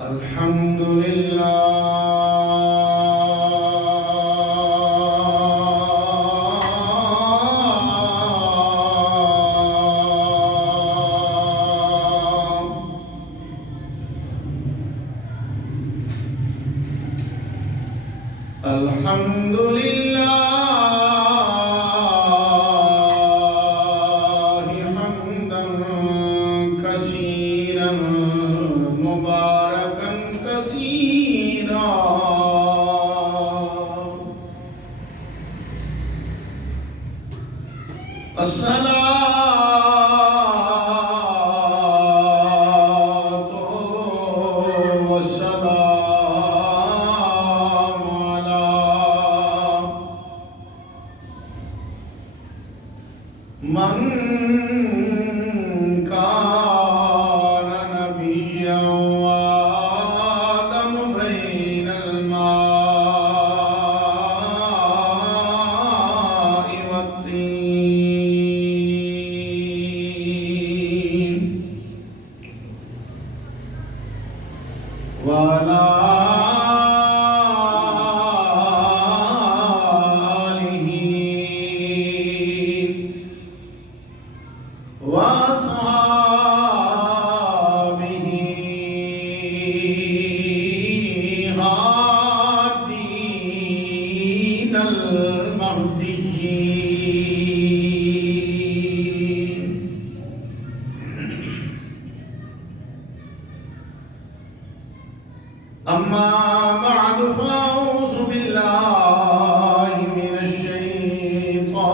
الحمد لله الحمد لله حمدا كثيرا مباركا كثيرا الصلاة والسلام على من كان نبيا وآدم بين الماء والطين وعلى آله وأصحابه هادين المهديين. أما بعد فأعوذ بالله من الشيطان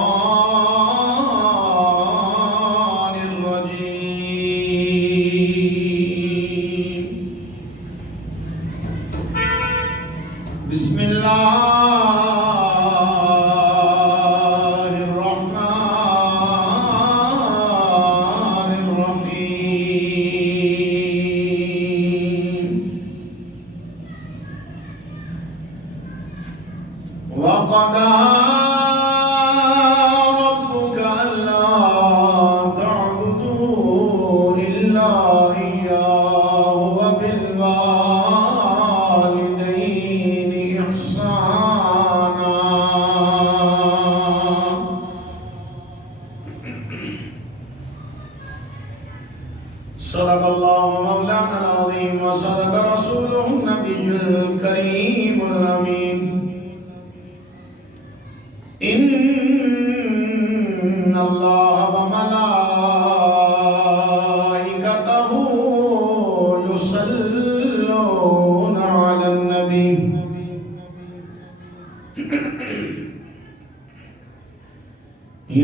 الرجيم. بسم الله الرحمن الرحيم. وقضى ربك ألا تعبدوا إلا إياه وبالوالدين إحسانا. صدق الله مولانا العظيم وصدق رسوله النبي الكريم الأمين. إن الله وملائكته يصلون على النبي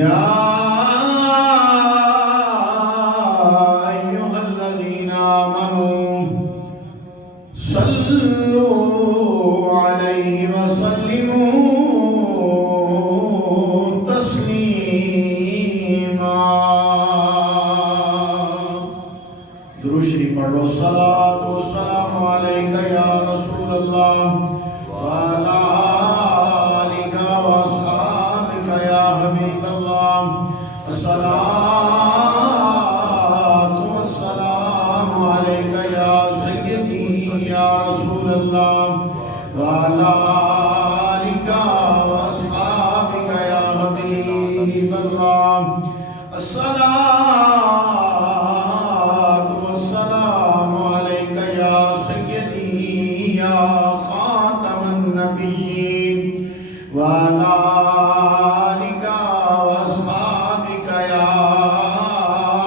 يا أيها الذين آمنوا صلوا عليه وسلموا تسلیما. درود شریف پڑھو. الصلاۃ والسلام علیک یا رسول اللہ وعلی آلک واصحابک یا حبیب اللہ. الصلاۃ والسلام علیک یا سیدی یا رسول اللہ وعلی آلک واصحابک یا حبیب اللہ. الصلاۃ والسلام علیک یا سیدی یا خاتم النبیین وعلی آلک واصحابک یا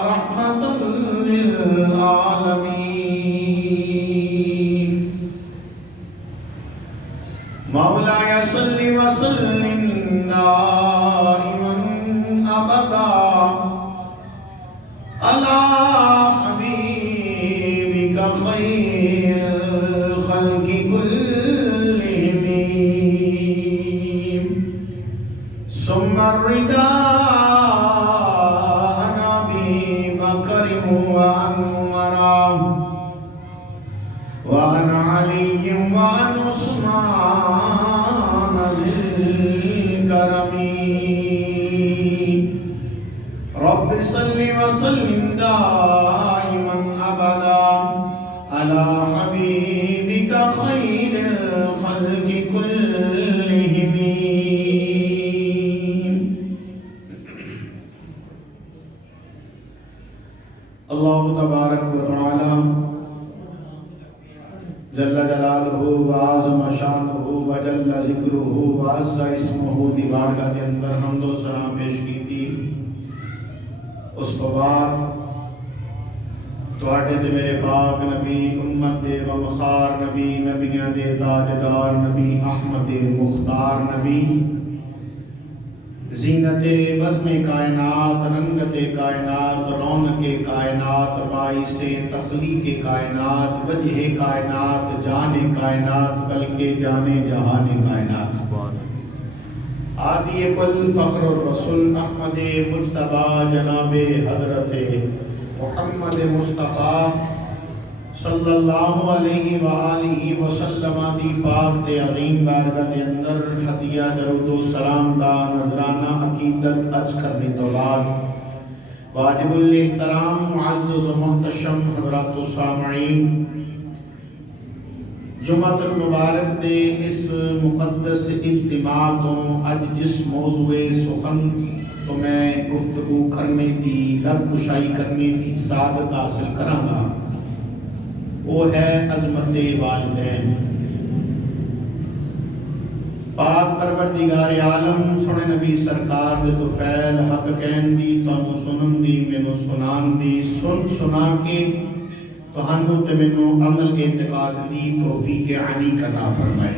رحمۃ للعالمین. مولاي صل وسلم دائما أبدا على حبيبك خير الخلق كلهم. ثم الرضا عن أبي بكر وعن عمر وعن علي وعن عثمان ذي الكرم. رب صل وسلم دائما أبدا على حبيبك خير الخلق كلهم. اللہ تبارک و تعالی جل جلالہ وعظم شانہ وجل ذکرہ وعز اسمہ دی بارگاہ کے اندر حمد و ثنا پیش کی تھی. اس تو بعد تواڈے تے میرے پاک نبی امت دے وفخار نبی نبیاں دے تاجدار نبی احمد مختار نبی زینت بزم کائنات رنگت کائنات رونق کائنات باعث تخلیق کائنات وجہ کائنات جان کائنات بلکہ جان جہان کائنات عادی کل فخر الرسول احمد مجتبی جناب حضرت محمد مصطفیٰ صلی اللہ علیہ وآلہ وسلم دی پاک تے عظیم بارگاہ دے اندر ہدیہ درود و سلام دا نذرانہ عقیدت عرض کرنے تو بعد واجب الاحترام معزز و محتشم حضرات و سامعین، جمعۃ المبارک دے اس مقدس اجتماع تو اج جس موضوع سخن تو میں گفتگو کرنے دی لب کشائی کرنے دی سعادت حاصل کراں گا، وہ ہے عظمت والدین. پاک پروردگار عالم سنے نبی سرکار دے تو فیل حق کہن دی تانوں سنن دی مینوں سنان دی سن سنا کے تہانوں تے مینوں عمل اعتقاد دی توفیق علی عطا فرمائے.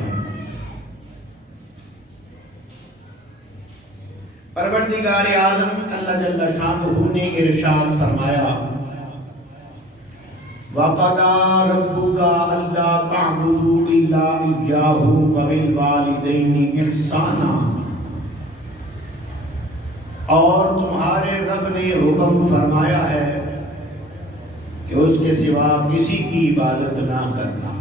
پروردگار عالم اللہ جل شانہ نے ارشاد فرمایا وَقَضَى رَبُّكَ أَلَّا تَعْبُدُوا إِلَّا إِيَّاهُ وَبِالْوَالِدَيْنِ إِحْسَانًا. اور تمہارے رب نے حکم فرمایا ہے کہ اس کے سوا کسی کی عبادت نہ کرنا.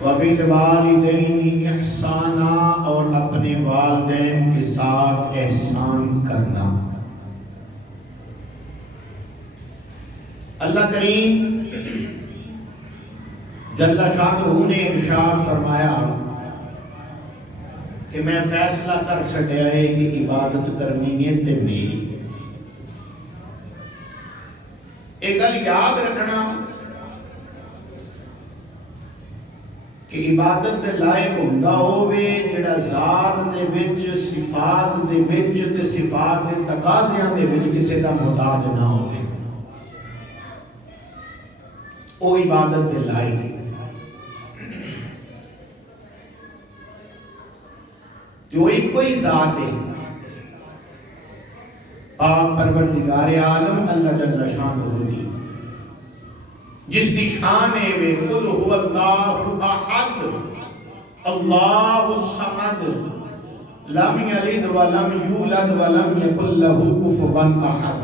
وَبِالْوَالِدَيْنِ إِحْسَانًا، اور اپنے والدین کے ساتھ احسان کرنا. اللہ کریم جل شانہ نے ارشاد فرمایا کہ میں فیصلہ کر چھڈیا ہے کہ عبادت کرنی ہے تے میری. ایک گل یاد رکھنا کہ عبادت دے لائق ہوندا ہووے جڑا ذات دے وچ صفات دے وچ تے صفات دے تقاضیاں دے وچ کسے دا محتاج نہ ہووے، او عبادت دے لائق ہے. جو ایک کوئی ذات ہے پاک پروردگار عالم اللہ جل شانہ دی، جس دی شان ہے وہ قل هو اللہ احد اللہ الصمد لم یلد ولم یولد ولم یکن له کفوا احد.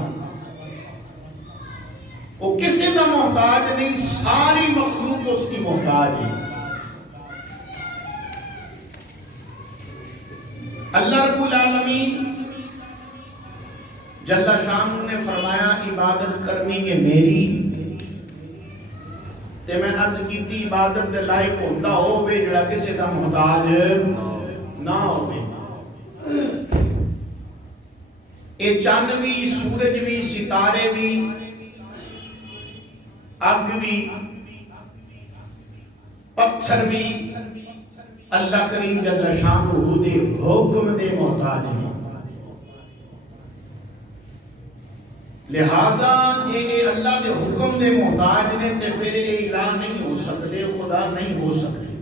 وہ کسی کا محتاج نہیں، ساری مخلوق اس کی محتاج ہے. اللہ رب العالمین جل شانہ نے فرمایا عبادت کرنی ہے میری، تے میں عرض کیتی عبادت دے لائق ہوندا ہووے جڑا کسی کا محتاج نہ ہووے. اے چاند بھی، سورج بھی، ستارے بھی، اگ بھی، پتھر بھی اللہ کریم جل شانہ دے حکم دے محتاج ہیں. لہٰذا جے اللہ دے حکم دے محتاج نے تے پھر الہ نہیں ہو سکتے، خدا نہیں ہو سکتے.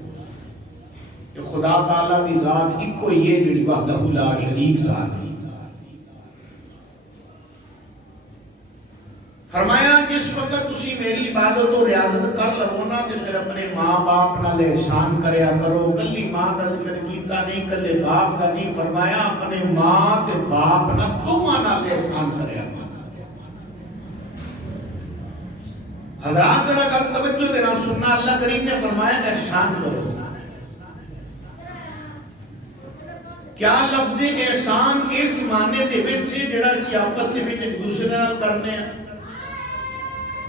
کہ خدا تعالیٰ دی ذات ایک کوئی ہے جڑی وحدہ لا شریک ذات ہے. فرمایا جس وقت تسی میری عبادت و ریاضت کر لو نا تے پھر اپنے ماں باپ نال احسان کریا کرو. کلی ماں دا ذکر کیتا نہیں، کلے باپ دا نہیں، فرمایا اپنے ماں تے باپ نال دوواں نال احسان کریا. حضرات ذرا گل توجہ دے نال سننا، اللہ کریم نے فرمایا احسان کرو. کیا لفظ احسان اس معنی دے وچ جڑا سی آپس دے وچ ایک دوسرے نال کرنے ہیں؟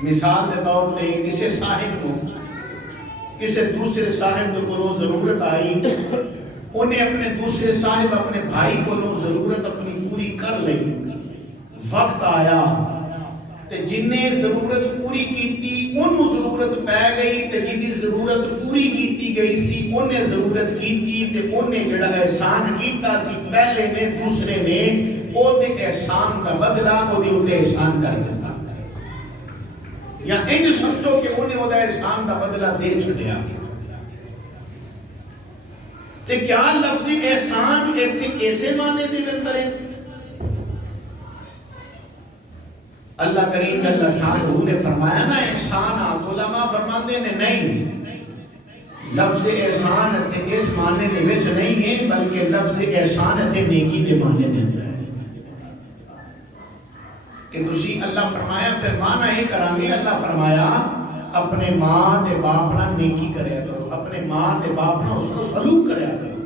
مثال کے طور پہ کسی صاحب کو کسی دوسرے صاحب کو ضرورت آئی، انہیں اپنے دوسرے صاحب اپنے بھائی کو ضرورت اپنی پوری کر لی، وقت آیا تے جنہیں ضرورت پوری کیتی انہوں ضرورت پہ گئی تے جدی ضرورت پوری کیتی گئی سی انہیں ضرورت کیتی تے انہیں جڑا احسان کیتا سی پہلے نے دوسرے نے او دے احسان کا بدلہ او دے اتے احسان کر دیتا، یا انج سمجھو کہ انہیں او دے احسان کا بدلہ دے چھڑیا۔ تے کیا لفظ احسان ایسے معنی دے اندر ہے؟ اللہ کریم جل شانہ نے فرمایا نا احسان، علماء فرماتے ہیں نہیں، لفظ احسان اس معنی دے وچ نہیں ہے، بلکہ لفظ احسان نیکی دے معنی دے اندر ہے کہ تسی اللہ فرمایا پھر معنی یہ کرانگے، اللہ فرمایا اپنے ماں تے باپ نال نیکی کریا کرو، اپنے ماں تے باپ نال اس کو سلوک کریا کرو،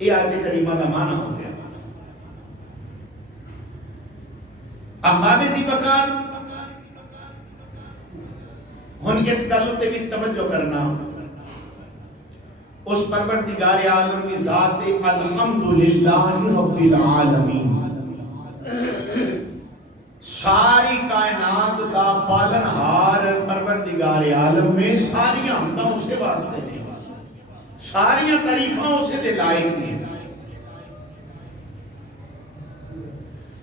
یہ آیت کریمہ کا معنی ہو گیا۔ احباب ذی بکار ہن اس گل تے بھی توجہ کرنا، اس پروردگار عالم کی ذات الحمدللہ رب العالمین، ساری کائنات دا پالن ہار پروردگار عالم میں ساریاں حمداں اسے واسطے ہیں، ساریاں تعریفاں اسے دے لائق ہیں۔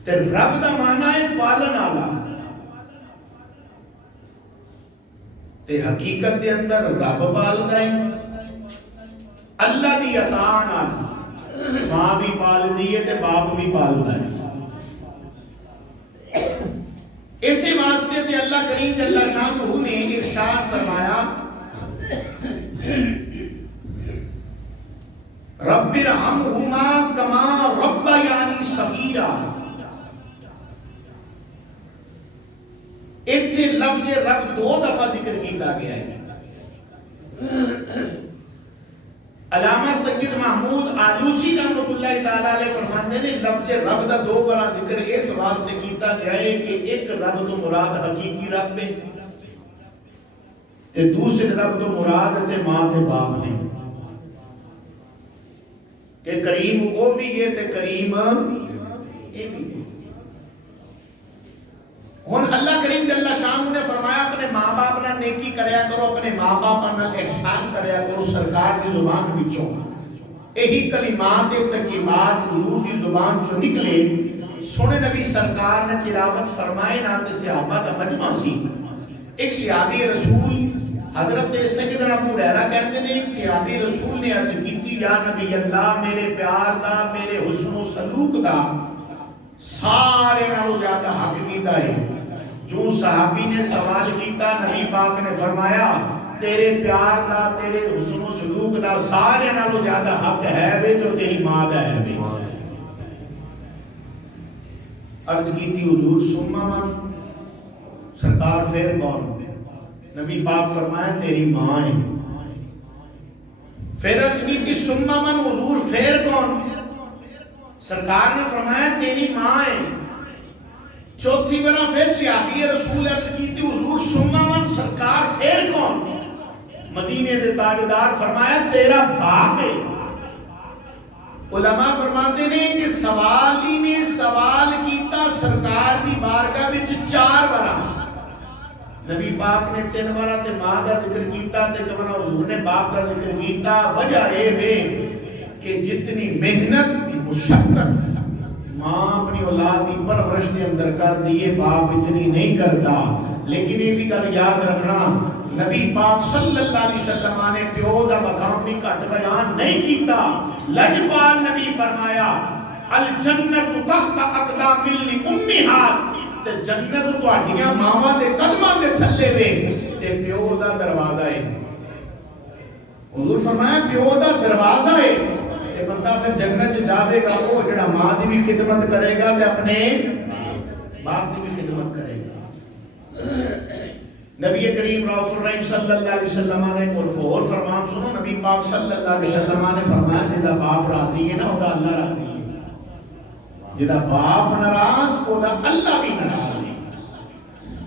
تے رب دا معنی ہے پالن والا، تے حقیقت دے اندر رب پالدا ہے، اللہ دی عطا نال ماں بھی پالدی ہے تے باپ بھی پالدا ہے۔ اسی واسطے تے اللہ کریم جل شانہ نے ارشاد فرمایا رب ارحمہما کما ربیانی صغیرا، اتنے لفظ رب دو دفعہ ذکر کیتا گیا ہے۔ علامہ سید محمود آلوسی رحمۃ اللہ تعالیٰ علیہ فرماتے ہیں لفظ رب دا دو بار ذکر اس واسطے کیتا گیا ہے کہ ایک رب تو مراد حقیقی رب ہے تے دوسرے رب تو مراد تے ماں تے باپ نے، کہ کریم وہ بھی ہے تے کریم یہ بھی ہے۔ ہن اللہ کریم جل شانہ نے فرمایا اپنے ماں باپ نال نیکی کریا کرو، اپنے ماں باپ نال احسان کریا کرو، سرکار دی زبان وچوں یہی کلمات طیبات حضور دی زبان چوں نکلے، سونے نبی سرکار نے تلاوت فرمائے نا تے صحابہ دا مجمع سی۔ ایک صحابی رسول حضرت سیدنا ابو ہریرہ کہتے ہیں ایک صحابی رسول نے عرض کیتی یا نبی اللہ میرے پیار دا میرے حسن و سلوک دا سارے نالوں زیادہ حق کیتا ہے۔ جو صحابی نے سوال کیتا نبی پاک نے فرمایا تیرے پیار دا تیرے حسن و سلوک دا سارے نالوں زیادہ حق ہے وے تو تیری ماں دا ہے وے۔ عرض کیتی حضور ثم من، سرکار پھر کون؟ نبی پاک فرمایا تیری ماں ہے۔ پھر عرض کیتی ثم من حضور پھر کون؟ سرکار نے فرمایا تیری ماں ہے۔ چوتھی بار پھر صحابی رسول عرض کیتی حضور ثم من، سرکار پھر کون؟ مدینے دے تاجدار فرمایا تیرا باپ ہے۔ علماء فرماتے ہیں کہ سوال ہی نے سوال کیتا سرکار دی بارگاہ وچ 4 بار، نبی پاک نے 3 بار تے ماں دا ذکر کیتا تے کمنا حضور نے باپ دا ذکر کیتا۔ وجہ اے وے کہ جتنی محنت مشقت ماں اپنی اولاد کی پرورش کے اندر کر دیئے باپ اتنی نہیں کرتا، لیکن یہ بھی گل یاد رکھنا نبی پاک صلی اللہ علیہ وسلم نے پیو دا مقام بھی گھٹ بیان نہیں کیتا۔ لجپال نبی فرمایا الجنت تحت اقدام الامہات، تے جنت تہاڈیاں ماواں دے قدماں دے تھلے وے تے پیو دا دروازہ ہے۔ حضور فرمایا پیو دا دروازہ ہے تے بندہ پھر جنت جاوے گا وہ جڑا ماں دی بھی خدمت کرے گا تے اپنے باپ دی بھی خدمت کرے گا۔ نبی کریم رؤوف الرحیم صلی اللہ علیہ وسلم نے اور فرمان سنو، نبی پاک صلی اللہ علیہ وسلم نے فرمایا جدا باپ راضی ہے نا او دا اللہ راضی ہے، جدا باپ ناراض او دا اللہ بھی ناراض ہے۔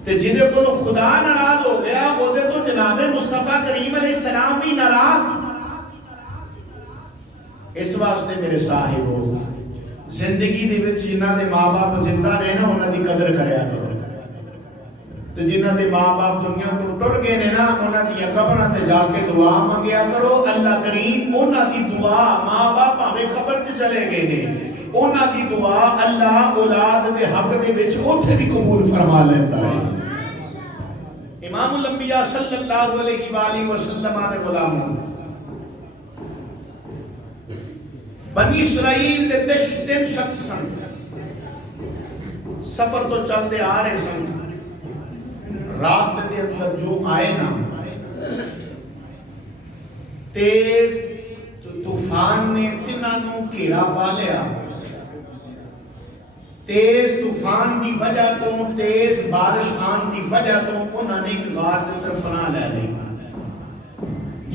تے جدے کو خدا ناراض ہو گیا وہ دے تو جناب مصطفیٰ کریم علیہ السلام بھی ناراض. اس واسطے میرے صاحبو زندگی دے وچ جنہاں دے ماں باپ زندہ رہے نا انہاں دی قدر کریا کرو. تے جنہاں دے ماں باپ دنیا تو ٹر گئے نے نا انہاں دی قبراں تے جا کے دعا منگیا کرو. اللہ کریم انہاں دی دعا ماں باپ بھاویں قبر تے چلے گئے نے انہاں دی دعا اللہ اولاد دے حق دے وچ اوتھے بھی قبول فرما لیتا ہے. امام الانبیاء صلی اللہ علیہ وآلہ وسلم دے غلاموں بنی اسرائیل دے تین شخص سن. سفر تو چلتے آ رہے سن. راستے دے اندر جو آئے نا تیز طوفان نے تنہاں نو گھیرا پا لیا. تیز طوفان دی وجہ تو تیز بارش آن دی وجہ تو انہاں نے ایک غار دے اندر پناہ لے لی.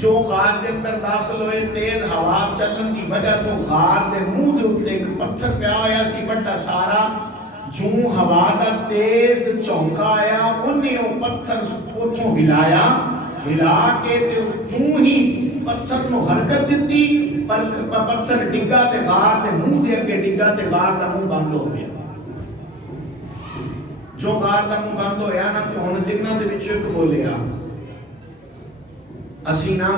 جو غار دے اندر داخل ہوئے تیز ہوا چلن دی وجہ تو غار دے منہ دے اوپر ایک پتھر پیا ہویا سی بڑا سارا. جو ہوا دا تیز چونکا آیا انہیں وہ پتھر اوتھوں ہلایا ہلا کے تے جو ہی پتھر نو حرکت دیتی پتھر ڈگا تے غار دے منہ دے اگے ڈگا تے غار دا منہ بند ہو گیا. جو غار دا منہ بند ہویا نا تو ہن تیناں دے وچوں ایک بولیا اسی نا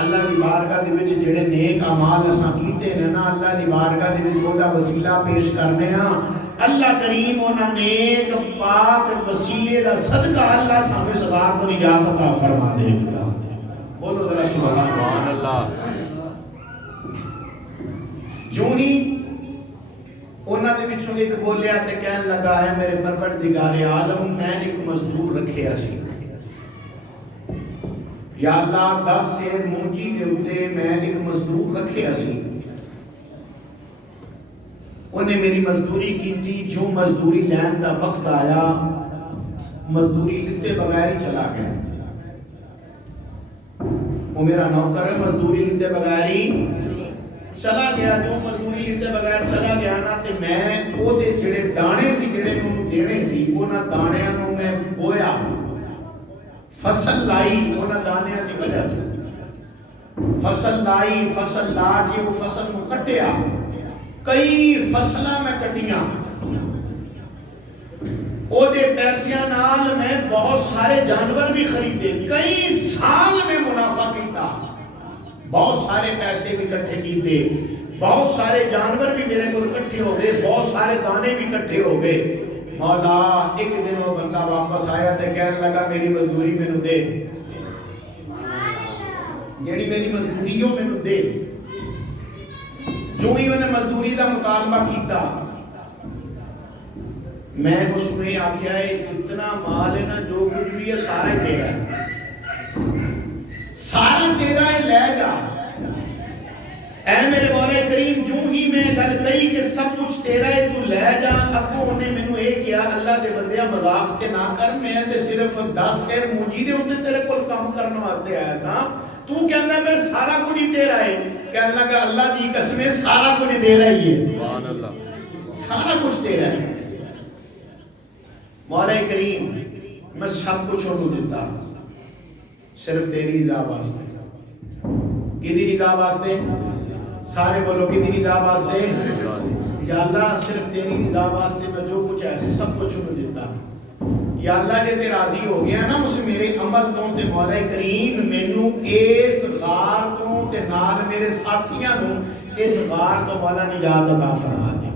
اللہ دی بارگاہ دے وچ جڑے نیک اعمال اساں کیتے نے نا اللہ دی بارگاہ دے وچ اودا وسیلہ پیش کرنے ہاں. اللہ کریم انہاں نیک پاک وسیلے دا صدقہ اللہ سامنے سزار تو نجات عطا فرما دے گا. بولو ذرا سبحان اللہ. جو ہی انہاں دے وچوں ایک بولیا تے کہن لگا ہے میرے پروردگار عالم میں ایک مزدور رکھیا سی. یا اللہ 10 سیر مونجی دے اتے میں ایک مزدور رکھیا سی. انہیں میری مزدوری کی تھی. جو مزدوری لین دا وقت آیا مزدوری لیتے بغیر ہی چلا گیا. وہ میرا نوکر ہے مزدوری لیتے بغیر ہی چلا گیا. جو مزدوری لیتے بغیر چلا گیا نا تے میں او دے جڑے دانے سی جڑے میں دینے سی انہاں دانیاں نوں میں بویا فصل لائی انہاں دانیاں دی وجہ تو فصل لائی فصل لا کے وہ فصل کو کٹیا. کئی فصلہ میں کٹیاں او دے پیسیاں نال میں بہت سارے جانور بھی خریدے. کئی سال میں منافع کیتا. بہت سارے پیسے بھی کٹھے کیتے. بہت سارے جانور بھی میرے کو اکٹھے ہو گئے. بہت سارے دانے بھی اکٹھے ہو گئے. مولا ایک دن وہ بندہ واپس آیا تے کہنے لگا میری مزدوری میں نو دے. جیڑی میری مزدوری ہو میں نو دے. جو ہی انہیں مزدوری دا مطالبہ کیتا میں اس میں آکھیا ہے جتنا مال ہے نا جو کچھ بھی ہے سارے تیرا ہے. سارا تیرا ہے لے جا. اے میرے مولا کریم جو ہی میں گل کہی کہ سب کچھ تیرا ہے تو لے جا. ابو انہیں میں نے یہ کیا اللہ دے بندیاں مذاق تے نہ کر. میں تے صرف 10 سیر مونجی دے ہوتے تیرے کو کام کرنے واسطے آیا سا. تو کہنا میں سارا کچھ ہی تیرا ہے. کہنا کہ اللہ دی قسمیں سارا کچھ ہی تیرا ہی ہے. سارا کچھ تیرا ہے. مولا کریم میں سب کچھ انہوں دیتا صرف تیری رضا واسطے. کدی رضا واسطے؟ سارے بولو کدی رضا واسطے؟ یا اللہ صرف تیری رضا واسطے میں جو کچھ ہے سب کچھ انہوں دیتا. یا اللہ جے تے راضی ہو گیا نا اس میرے عمل تو تے مولا کریم مینوں اس غار تو تے نال میرے ساتھیاں نوں اس غار تو مولا نجات عطا فرما دے.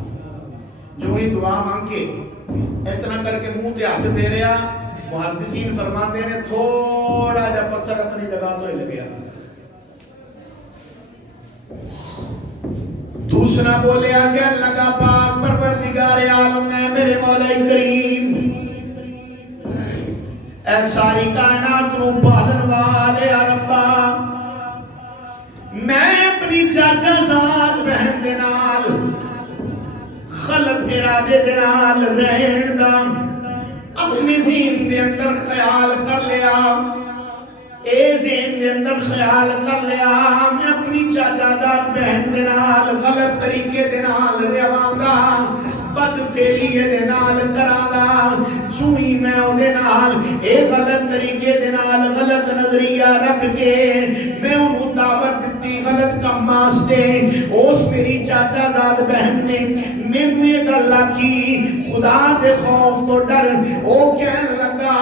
جو ہی دعا مانگ کے اس طرح کر کے منہ تے ہاتھ پھیریا محدثین فرماتے ہیں تھوڑا جا پتھر اپنی جگہ تو ہی لگیا. دوسرا بولیا کہ لگا پاک پروردگار عالم نے میرے مولا کریم اے ساری کائنات رو پالن والے ربا میں اپنی چاچا زاد بہن دے نال خلق ارادے دے نال رہن دا اپنی ذہن دے اندر خیال کر لیا. اے ذہن دے اندر خیال کر لیا میں اپنی چاچا زاد بہن دے نال غلط طریقے دے نال رہواں گا. بد فعلی دے نال کراں جو ہی میں اودے نال اے غلط طریقے دے نال غلط نظریہ رکھ کے میں انہوں دعوت دیتی غلط کام واسطے اس میری چاچا داد بہن نے میرے یہ گل کی خدا دے خوف تو ڈر او کہنے لگا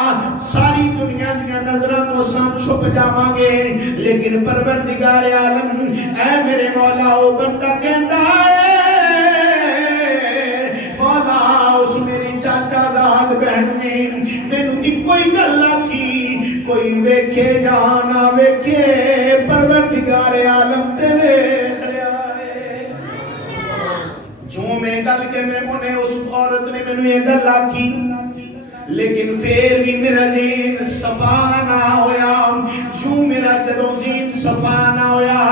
ساری دنیا دیا نظروں تو سان چھپ جاواں گے لیکن پروردگار عالم اے میرے مولا او بندہ کہندا اس میری چاچا داد بہن نے مینوں دی کوئی گل کی کوئی ویکھے یا نہ ویکھے پروردگار عالم تے ویکھ رہا ہے جو میں گل کے میں انہیں اس عورت نے مینوں یہ گل کی لیکن پھر بھی میرا ذہن صفا نہ ہویا جو میرا جدوں ذہن صفا نہ ہویا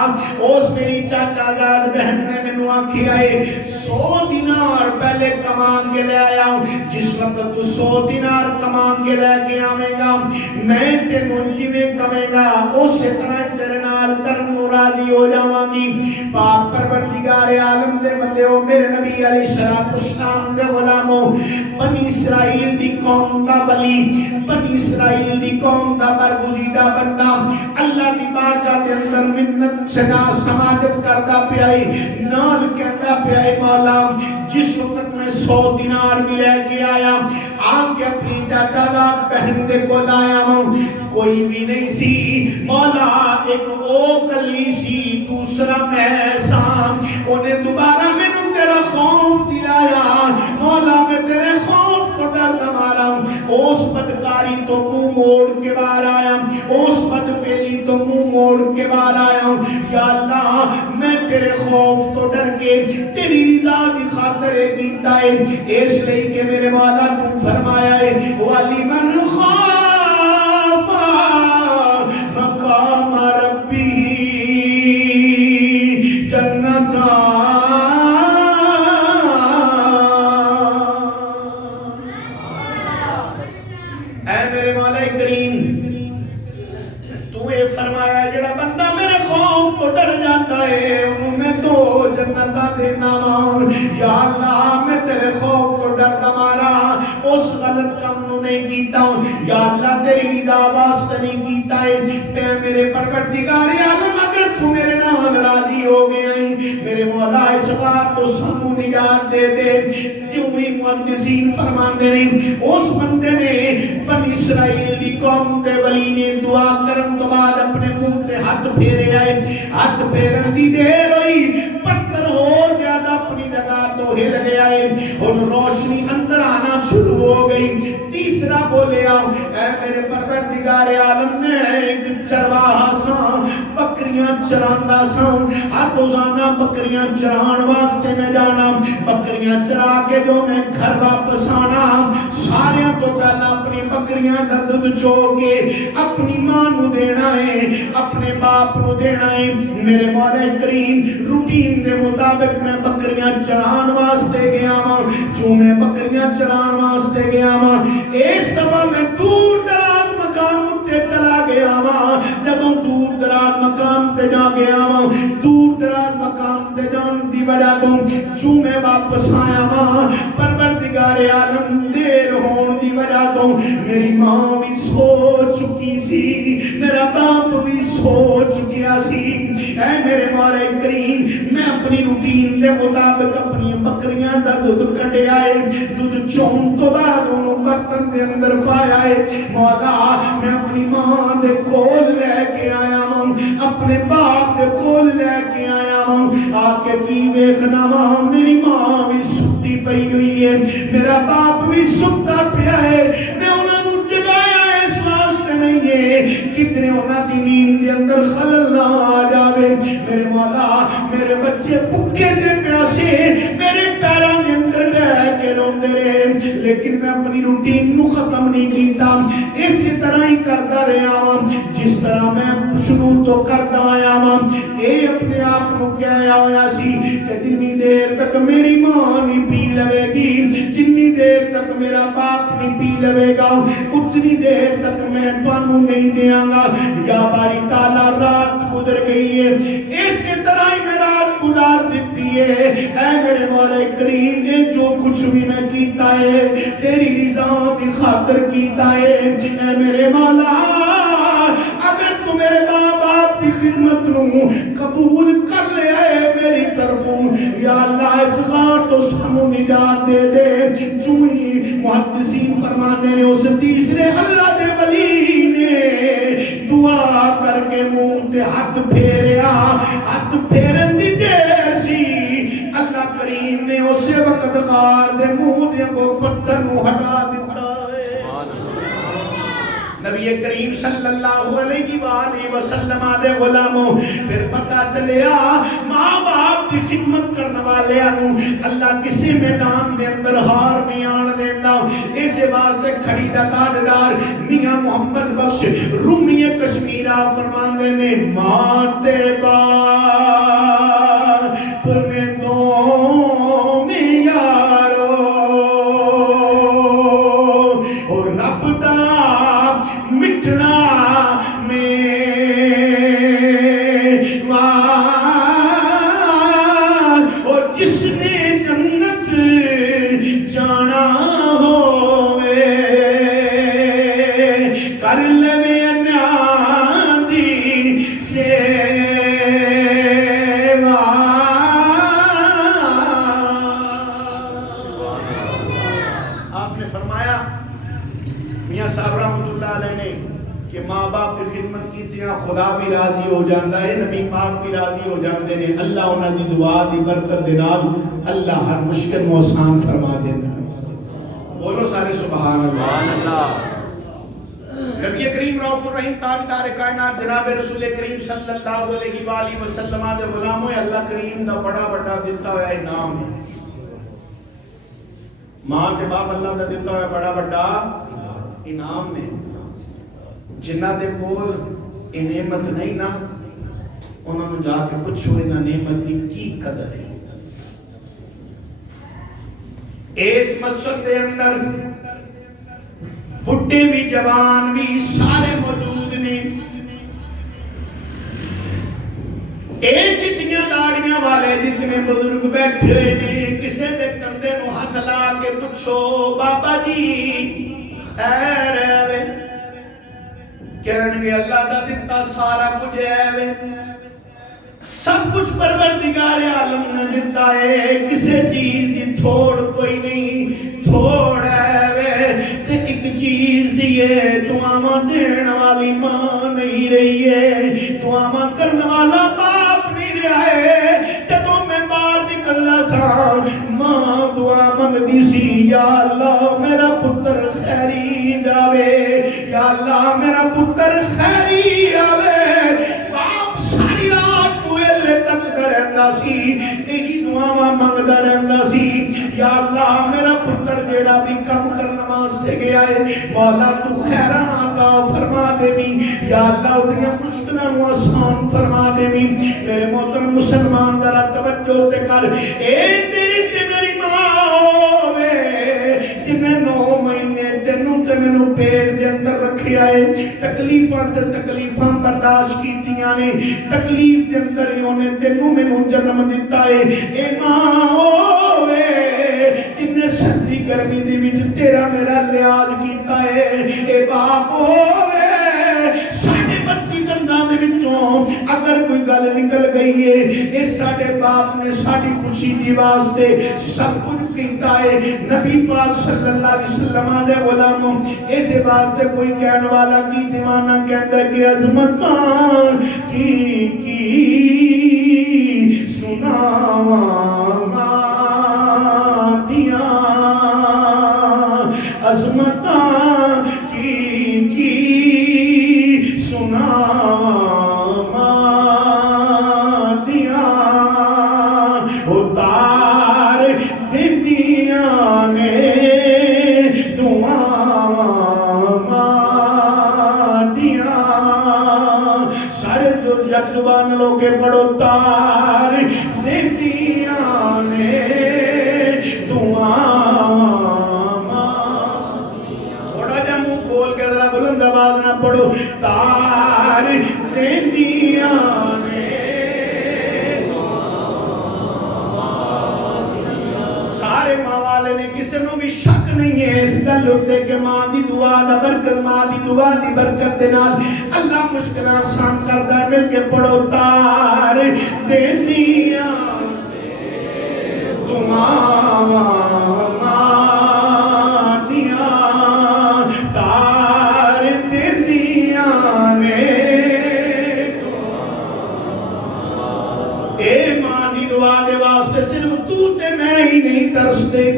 اس میری چاچا داد بہن نے مینوں آکھیا ہے 100 دینار پہلے کمان کے لے آیا جس وقت تو 100 دینار کمان کے لے کے آویں گا میں تینوں جویں کہے گا اسی طرح تیرے نال کرم راضی ہو جاواں گی پاک پروردگار عالم دے بندیو میرے نبی علیہ الصلوۃ والسلام دے غلامو بنی اسرائیل دی قوم دا ولی بنی اسرائیل دی قوم دا برگزیدہ بندہ اللہ دی بارگاہ دے اندر منت سنا سماجت کردا پیا نال کہندا پیا مولا جس وقت میں 100 دینار بھی لے کے آیا آن کے اپنی چاچا داد بہن دے کو لایا ہوں کوئی بھی نہیں سی مولا ایک او کلی سی دوسرا میں سام انہیں دوبارہ میں نے تیرا خوف دلایا مولا میں تیرے خوف کو ڈر دمارا ہوں اس بدکاری تو منہ موڑ کے بار آیا اس بدفعلی تو منہ موڑ کے بار آیا ہوں یا اللہ میں تیرے خوف تو ڈر کے تیری رضا دی خاطر کیتا ہے اس لئے کہ میرے مولا تو فرمایا ہے وَلِمَنْ خَافَ مَقَامَ رَبِّهِ جَنَّتَانِ اے میرے مولا کریم تو یہ فرمایا جڑا بندہ میرے خوف تو ڈر جاتا ہے انہوں میں تو جنتہ دینا یا اللہ میں تیرے خوف تو ڈر دمارا اس غلط کام نو نہیں کیتا ہوں یا اللہ تیری رضا واسطہ نہیں کیتا ہے تے میرے پروردگار عالم اگر تو میرے نال راضی ہو گیا ہیں میرے مولا اس بات تو سانو نجات دے دے جو ہی محدثین فرماندے نے اس بندے نے بنی اسرائیل دی قوم دے ولی نے دعا کرن تو بعد اپنے منہ تے ہاتھ پھیرے آئے ہاتھ پھیرن دی دیر ہوئی پتھر اور زیادہ اپنی جگہ تو ہل گیا ہے اور روشنی اندر آنا شروع ہو گئی تیسرا بولے آؤ اے میرے پروردگار عالم نے ایک چرواہا سا بکریاں چراندہ سا ہر روزانہ بکریاں چران واسطے میں جانا بکریاں چرا کے جو میں گھر واپس آنا سارے کو پہلا اپنی بکریاں دا دودھ چو کے اپنی ماں نو دینا ہے اپنے باپ نو دینا ہے میرے مولا کریم روٹین دے مطابق میں بکریاں چران واسطے گیا ہوں جو میں بکریاں چران واسطے گیا ہوں اس دفعہ میں دور دراز مقام تے چلا گیا ہوں جدوں دور دراز مقام تے جا گیا ہوں دور دراز مقام تے جان دی وجہ تو جو میں واپس آیا ہوں پروردگار عالم دیر ہون دی وجہ تو میری ماں بھی سو چکی سی میرا باپ بھی سو چکیا سی اے میرے مولا کریم میں اپنی روٹین دے مطابق اپنی بکریاں دا دودھ کٹے آئے دودھ چون تو بعد انہوں برتن دے اندر پایا ہے مولا میں اپنی ماں دے کول لے کے آیا ہوں اپنے باپ دے کول لے کے آیا ہوں آکے کی ویکھنا وہاں میری ماں بھی ستی پئی ہوئی ہے میرا باپ بھی ستا پیا ہے میں انہوں نے جگایا اس واسطے نہیں ہے کتنے انہوں دی نیند دے اندر خلل نہ آ جاوے میرے مولا میرے بچے بھکے دے پیاسے میرے پیران دے اندر بیٹھ کے روندے رہے لیکن میں اپنی روٹین نو ختم نہیں کیتا اسی طرح ہی کرتا رہا ہوں جس طرح میں شروع تو کرتا آیا ہوں اے اپنے آپ کو کہیا ہویا سی کہ جتنی دیر تک میری ماں نہیں پی لوے گی جتنی دیر تک میرا باپ نہیں پی لوے گا اتنی دیر تک میں تانوں نہیں دیاں گا یا باری تعالیٰ رات گزر گئی ہے اسی طرح ہی میں رات گزار دیتی ہے. اے میرے مولا کریم نے جو کچھ بھی میں کیتا ہے تیری رضا دی خاطر کیتا ہے. اے میرے مولا اگر تو میرے ماں باپ کی خدمت نو قبول کر لے آئے میری طرفوں یا اللہ اس غار تو سانو نجات دے دے. چوئی محدثین فرمانے نے اس تیسرے اللہ دے ولی نے دعا کر کے منہ تے ہاتھ پھیریا. ہاتھ پھیرن دی دیر سی اللہ کریم نے اسے وقت غار دے منہ دے کو پتھر نو ہٹا دیتا. نبی کریم صلی اللہ علیہ وآلہ وسلم دے غلاموں پھر پتہ چلیا ماں باپ دی خدمت کرنے والے انو اللہ کسی میدان دے اندر ہار نہیں آن دینا. اسے واسطے کھڑی دا تاجدار میاں محمد بخش رومی کشمیرہ فرماندے نے ماتے باپ نے دو میارو اور رب دا مٹنا میں اور جس نے جنت جانا ہوئے کر لے نیادی سیوا. آپ نے فرمایا میاں صاحب رحمت اللہ علیہ نے کہ ماں باپ کی خدمت کی تھی خدا بھی راضی ہو جاندہ ہے نبی پاک بھی راضی ہو جاندے نے. اللہ انہاں دی دعا دی برکت دے نال اللہ ہر مشکل و آسان فرما دیتا ہے. بولو سارے سبحان اللہ. نبی کریم رؤوف الرحیم تاجدار کائنات جناب رسول کریم صلی اللہ علیہ وآلہ وسلم دے غلاموں اللہ کریم دا بڑا بڑا دیتا ہوا انعام ہے. ماں تے باپ اللہ دا دیتا ہوا بڑا بڑا انعام ہے. جنہ دے کول یہ نعمت نہیں نا انہوں نے جا کے پوچھو انہاں نعمت دی کی قدر ہے. اس مسجد دے اندر بڈھے بھی جوان بھی سارے موجود نے. اے چٹیاں داڑیاں والے جتنے بزرگ بیٹھے نے کسے دے کندھے نو ہاتھ لا کے پوچھو بابا جی خیر ہے وے کہنے گے اللہ دا دیتا سارا کچھ ہے وے سب کچھ پروردگار عالم نے دیتا ہے کسے چیز دی تھوڑ کوئی نہیں. تھوڑ ہے وے تے ایک چیز دیئے دعاواں دین والی ماں نہیں رہی ہے دعاواں کرنے والا باپ نہیں رہا ہے. جدوں میں باہر نکلنا سا ماں دعا منگدی سی یا اللہ میرا پتر خیری جاوے یا اللہ میرا پتر خیری آوے. باپ ساری رات کوئلے تک رہتا سی یہی دعاواں منگدا رہتا سی یا اللہ میرا پتر جیڑا بھی کم کرنا واسطے گیا ہے مولا تو خیراں عطا فرما دیویں یا اللہ اودیاں مشکلاں نوں آسان فرما دیویں. میرے محترم مسلمان ذرا توجہ تے کر اے تیری تے میری ماں ہوے جنہیں 9 مہینے تینوں تے مینوں پیٹ دے اندر رکھیا ہے تکلیفاں تے تکلیفاں برداشت کیتیاں نے تکلیف دے اندر انہیں تینوں مینوں جنم دیتا ہے. اے ماں ہوے جنہیں سردی گرمی دی وچ تیرا میرا لحاظ کیتا ہے. اے باپ ہوے ساڈے مرسی دنداں دے وچوں اگر کوئی گل نکل گئی ہے اس ساڈے باپ نے ساڈی خوشی دی واسطے سب کچھ کیتا ہے. نبی پاک صلی اللہ علیہ وسلم دے غلاموں اس واسطے کوئی کہنے والا کی دیوانہ کہتا ہے کہ عظمتاں کی سناواں عظمتاں کی سناواں دیاں اتار دیندیاں نے دعاواں دیاں. سارے یک زبان لو کے پڑھو تار دیندیاں نے دعاواں. بلند آواز نہ پڑھو تار دیندیاں نے لوٹے کہ ماں دی دعا دا برکت، ماں دی دعا دی برکت دے نال اللہ مشکل آسان کردا ہے۔ مل کے پڑھو تار دیندیاں دعاواں ماں دیاں، تار دیندیاں نے اے ماں دی دعا دے واسطے صرف تو تے میں ہی نہیں ترستے،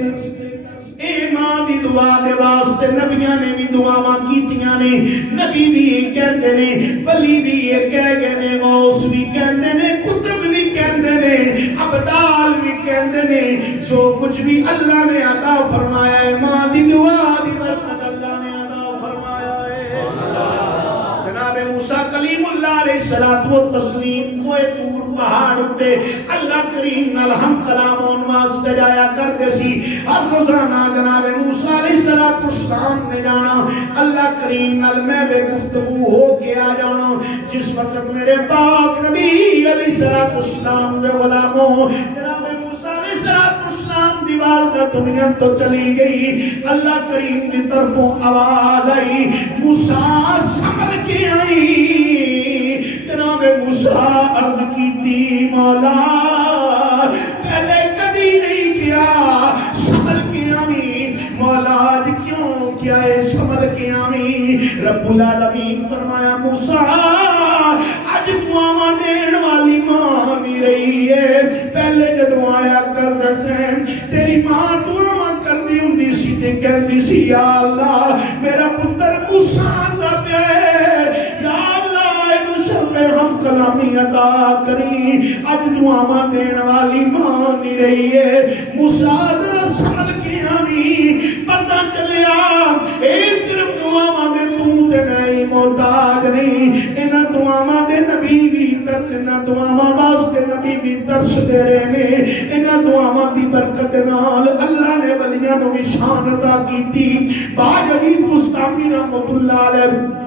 اے ماں دی دعا دے واسطے نبیاں نے بھی دعاواں کیتیاں نے، نبی بھی یہ کہندے نے، ولی بھی یہ کہہ گئے نے، غوث بھی کہندے نے، کتب بھی کہندے نے، ابدال بھی کہندے نے، جو کچھ بھی اللہ نے عطا فرمایا ہے ماں دی دعا دی برکت اللہ نے عطا فرمایا ہے۔ جناب موسیٰ کلیم اللہ علیہ الصلوۃ والتسلیم کوئے طور پہاڑ تے اللہ کریم نال ہم کلام اون واسطے جایا کرتے سی، ہر روزانہ جناب موسیٰ علیہ السلام نے جانا، اللہ کریم نال میں بے گفتگو ہو کے آ جانا۔ جس وقت میرے پاک نبی علیہ السلام دے غلاموں جناب موسیٰ علیہ السلام دی والدہ دنیا تو چلی گئی، اللہ کریم دی طرفوں آواز آئی، موسیٰ سنبھل کے آئی۔ جناب موسیٰ عرض کی تھی مولا پہلے کبھی نہیں کیا، سنبھل کے آئی مولا آج کیوں کیا ہے سنبھل کے آئی؟ رب العالمین فرمایا موسیٰ آج دعاواں دین والی ماں نہیں رہی ہے، پہلے جدوں آیا کردے سے تیری ماں دعاواں کردی ہوندی سی تے کہندی سی یا اللہ میرا پتر موسیٰ دا پیا ہے، یا اللہ اینو شرف ہم کلامی عطا کری، اج دعاواں دین والی ماں نہیں رہی ہے۔ موسیٰ ذرا سنبھل کے آویں، پتہ چلیا اے صرف دعاواں دے تو تے میں ہی محتاج نہیں، انہاں دعاواں دے نبی بھی ترک، انہاں دعاواں واسطے نبی بھی ترس دے رہے نے، انہاں دعاواں دی برکت نال اللہ نے ولیاں نو بھی شان عطا کیتی۔ باجدید مستعمل رحمت اللہ علیہ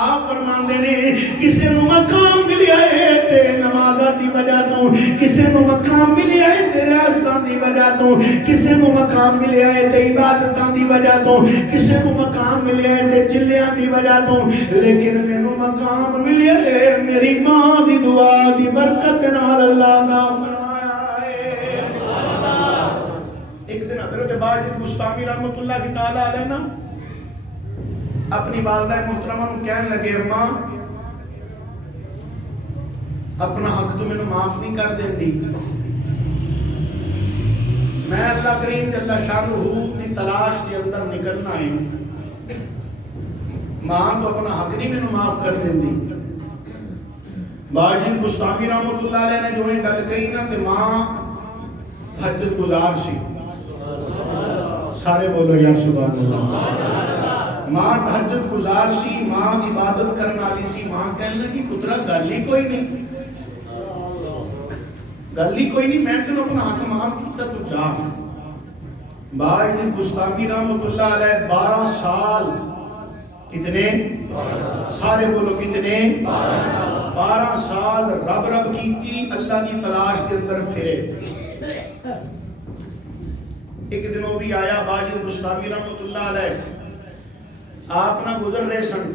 آپ فرماندے نے کسے نو مقام ملیا ہے تے نمازاں دی وجہ تو، کسے نو مقام ملیا ہے تے ریاضتاں دی وجہ تو، کسے نو مقام ملیا ہے تے عبادتاں دی وجہ تو، کسے نو مقام ملیا ہے تے چلیاں دی وجہ تو، لیکن مینوں مقام ملیا ہے میری ماں دی دعا دی برکت نال اللہ دا فرمایا ہے۔ ایک دن حضرت باجد مستعمل رحمت اللہ کی تعالیٰ علیہ نا اپنی والدہ محترمہ کو کہنے لگے اماں اپنا حق تو میں نے معاف نہیں کر دیں دی، میں اللہ کریم جل شانہ کی تلاش کے اندر نکلنا ہے، ماں تو اپنا حق نہیں میں نے معاف کر دیں دی۔ باجد مستعمل رحمت اللہ علیہ نے جو ہی گل کہی نا کہ ماں تہجد گزار سی، سارے بولو یا سبحان اللہ، ماں تہجد گزار سی، ماں عبادت کرنے والی سی، ماں کہنے لگی پترا گل ہی کوئی نہیں، گل ہی کوئی نہیں، میں تینوں اپنا حق معاف کیتا تو جا۔ باجد مستعمل رحمت اللہ علیہ 12 سال، کتنے؟ سارے بولو کتنے؟ 12 سال رب رب کی تھی اللہ کی تلاش کے اندر پھرے۔ ایک دن وہ بھی آیا باجد مستعمل رحمت اللہ علیہ آپ نہ گزر رہے سن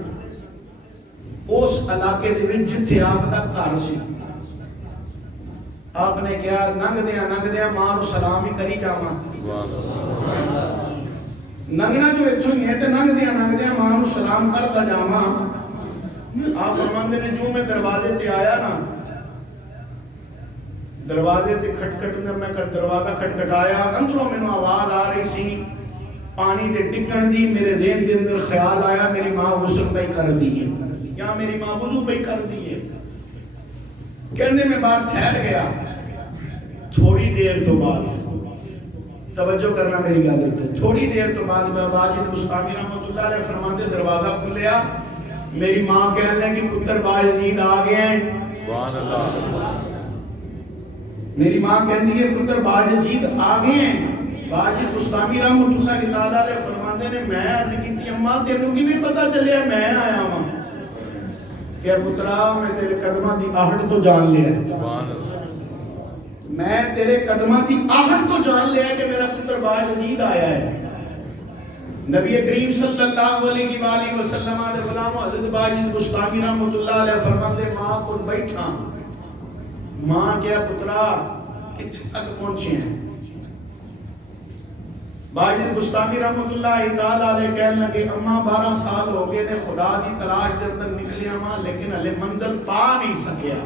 اس علاقے دے وچ جتھے آپ دا گھر سی، آپ نے کہا ننگ دیاں ماں نو سلام ہی کری جاواں، ننگنا جو اتھوں ہی ہے تے ننگ دیاں ماں نو سلام کرتا جاواں۔ آپ فرماندے نے جو میں دروازے تے آیا نا، دروازے تے کھٹکھٹ میں دروازہ کھٹکھٹایا، اندروں مینوں آواز آ رہی سی پانی دے ڈگن دی، میرے ذہن دے اندر خیال آیا میری ماں غسل پئی کر دی ہے یا میری ماں وضو پئی کر دی ہے، کہندے میں باہر ٹھہر گیا، تھوڑی دیر تو بعد توجہ کرنا میری گل تے، تھوڑی دیر تو بعد باجد مستعمل رحمت اللہ علیہ فرماندے دروازہ کھلیا، میری ماں کہنے لگی پتر باجد آ گئے ہیں، سبحان اللہ، میری ماں کہندی ہے پتر باجد آ گئے ہیں۔ باجد مستعمل رحمت اللہ کی تعالیٰ علیہ فرماندے نے میں عرض کی تھی اماں تینوں کی بھی پتہ چلیا میں آیا ہوں کہ پترا میں تیرے قدمہ دی آہٹ تو جان لیا ہے، میں تیرے قدمہ دی آہٹ تو جان لیا ہے کہ میرا پتر باجد آیا ہے۔ نبی کریم صلی اللہ علیہ وآلہ وسلم دے غلام حضرت باجد بستامی رحمۃ اللہ علیہ فرماندے ماں کو بیٹھا، ماں کیا پترا کتنے تک پہنچے ہیں؟ باجد بستامی رحمۃ اللہ تعالیٰ علیہ کہنے لگے اماں 12 سال ہو گئے نے خدا دی تلاش دے اندر نکلیا ماں، لیکن ہلے منزل پا نہیں سکیا۔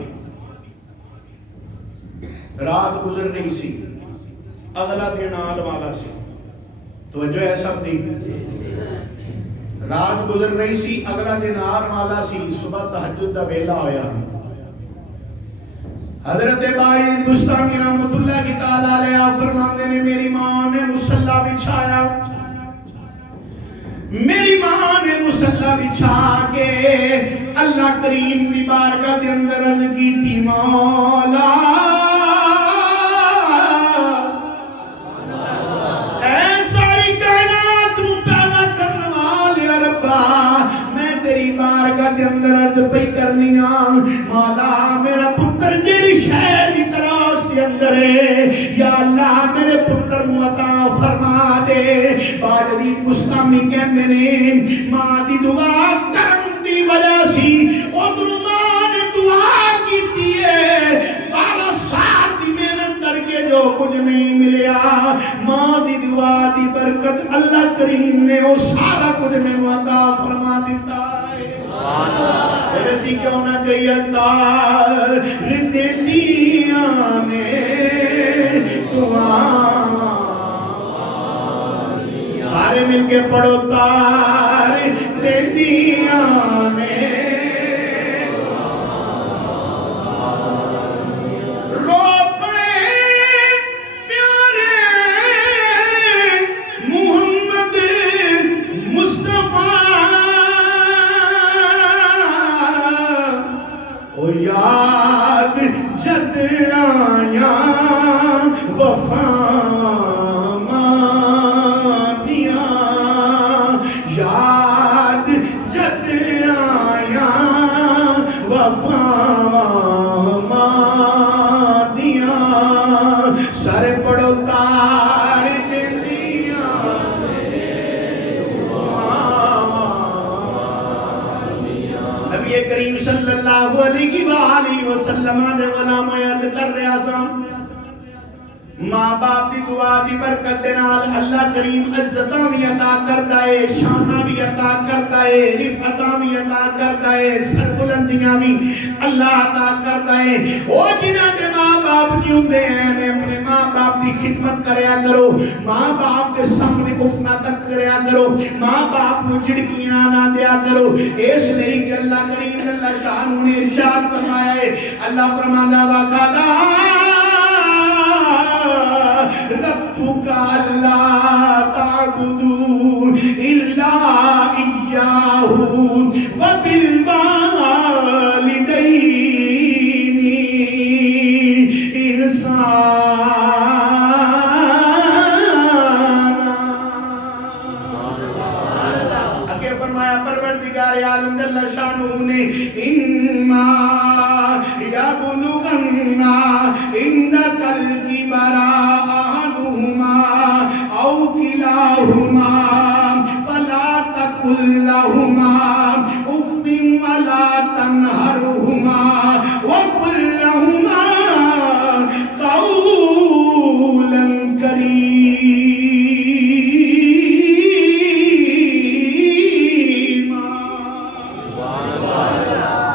رات گزر رہی سی، اگلا دن آل والا سی، توجہ ہے سب دی، رات گزر رہی سی، اگلا دن آل والا سی، صبح تہجد دا ویلا ہویا۔ حضرت باجد بستامی رحمت اللہ کی تعالیٰ علیہ فرماندے نے میری ماں نے مصلی بچھایا، میری ماں نے مصلی بچھا کے اللہ کریم دی بارگاہ دے اندر عرض کی تھی مولا اے ساری کائنات رو پیدا کرنے والے ربا میں تیری بارگاہ دے اندر عرض پہ کرنی مولا میرا پتر جیڑی شہر دی تلاش دے اندر ہے یا اللہ میرے پتر کو عطا فرما دے۔ باجد بستامی کہندے نے ماں دی دعا کرن دی وجہ سی ادھر ماں نے دعا کیتی ہے 12 سال دی محنت کر کے جو کچھ نہیں ملیا، ماں دی دعا دی برکت اللہ کریم نے وہ سارا کچھ میں عطا فرما دیتا ہے۔ پھر اسی کیوں نہ چاہیے تار دیاں نے دعا، سارے مل کے پڑھو تار دیاں نے یاد جد آیا وفا مانیا، یاد جد آیا وفا مانیا، سر پڑھو تار دیا نبی کریم صلی اللہ علیہ وآلہ وسلم دے غلام عرض کر رہا سا ماں باپ دی دعا دی برکت دے نال اللہ کریم عزتاں بھی عطا کردا ہے، شاناں بھی عطا کردا ہے، رفعتاں بھی عطا کردا ہے، سربلندیاں بھی اللہ عطا کردا ہے۔ او جنہاں دے ماں باپ جیوندے ہیں اپنے ماں باپ دی خدمت کریا کرو، ماں باپ دے سامنے اف نہ تک کریا کرو، ماں باپ نو جھڑکیاں نہ دیا کرو، اس لیے کہ اللہ کریم اللہ شان نے ارشاد فرمایا ہے، اللہ فرماتا وقالا ربک اللہ تعبدوا الا ایاہ وبالوالدین احسانا۔ آگے فرمایا پروردگار عالم جل شانہ نے اما یبلغن عندک الکبر أو كلاهما فلا تقل لهما